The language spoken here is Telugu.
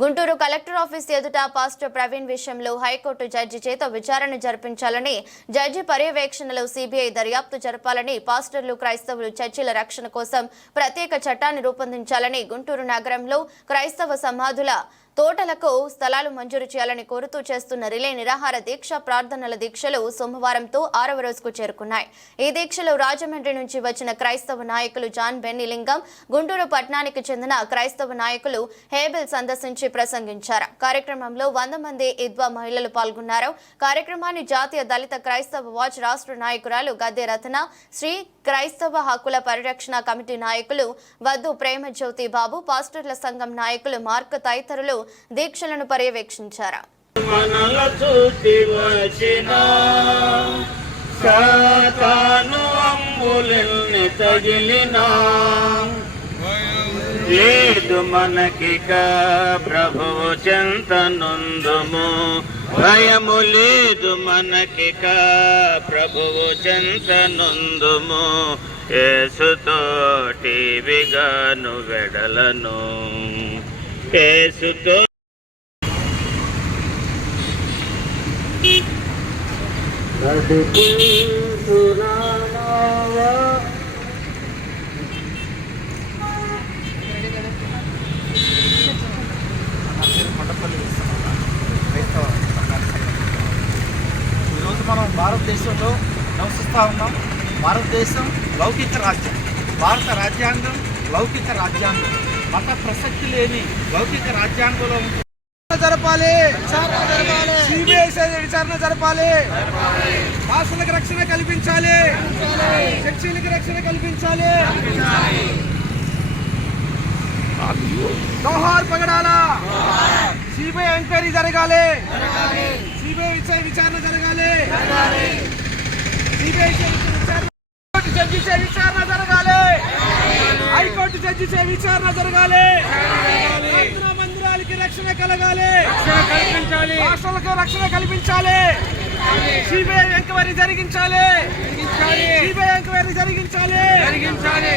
గుంటూరు కలెక్టర్ ఆఫీస్ ఎదుట పాస్టర్ ప్రవీణ్ విషయంలో హైకోర్టు జడ్జి చేత విచారణ జరిపించాలని జడ్జి పర్యవేక్షణలో సిబిఐ దర్యాప్తు జరపాలని పాస్టర్లు క్రైస్తవులు చర్చిల రక్షణ కోసం ప్రత్యేక చట్టాన్ని రూపొందించాలని గుంటూరు నగరంలో క్రైస్తవ సమాధుల తోటలకు స్థలాలు మంజూరు చేయాలని కోరుతూ చేస్తున్న రిలే నిరాహార దీక్ష ప్రార్థనల దీక్షలు సోమవారంతో ఆరవ రోజుకు చేరుకున్నాయి. ఈ దీక్షలో రాజమండ్రి నుంచి వచ్చిన క్రైస్తవ నాయకులు జాన్ బెన్నిలింగం గుంటూరు పట్టణానికి చెందిన క్రైస్తవ నాయకులు హేబెల్ సందర్శించి ప్రసంగించారు. కార్యక్రమంలో వంద మంది ఇద్వా మహిళలు పాల్గొన్నారు. కార్యక్రమాన్ని జాతీయ దళిత క్రైస్తవ వాచ్ రాష్ట్ర నాయకురాలు గద్దె రత్న శ్రీ క్రైస్తవ హక్కుల పరిరక్షణ కమిటీ నాయకులు వద్దు ప్రేమ జ్యోతి బాబు పాస్టర్ల సంఘం నాయకులు మార్క్ తదితరులు దీక్షలను పర్యవేక్షించారు. మనల లేదు మనకిక ప్రభువు చెంతనుందుము భయము లేదు మనకిక ప్రభువు చెంతనుందుము ఏసుతోటి విగాను వెడలను. ఈరోజు మనం భారతదేశంలో నివసిస్తూ ఉన్నాం. భారతదేశం లౌకిక రాజ్యం. భారత రాజ్యాంగం లౌకిక రాజ్యాంగం. మత ప్రసక్తి లేని లౌకిక రాజ్యాంగంలో. జరపాలి. సిబిఐ విచారణ జరపాలి. భాషలకు రక్షణ కల్పించాలి. చర్చీలకు రక్షణ కల్పించాలి. జోహార్ పగడాల. సిబిఐ ఎంక్వైరీ జరగాలి. సిబిఐ విచారణ జరగాలి. సిబిఐ విచారణ హైకోర్టు జడ్జి చే విచారణ జరగాలి చే విచారణ జరగాలి. మందిరాలకి రక్షణ కలగాలి. కల్పించాలి. రాష్ట్రాలకు రక్షణ కల్పించాలి. సిబిఐ ఎంక్వైరీ జరిగించాలి. సిబిఐ ఎంక్వైరీ జరిగించాలి. జరిగించాలి.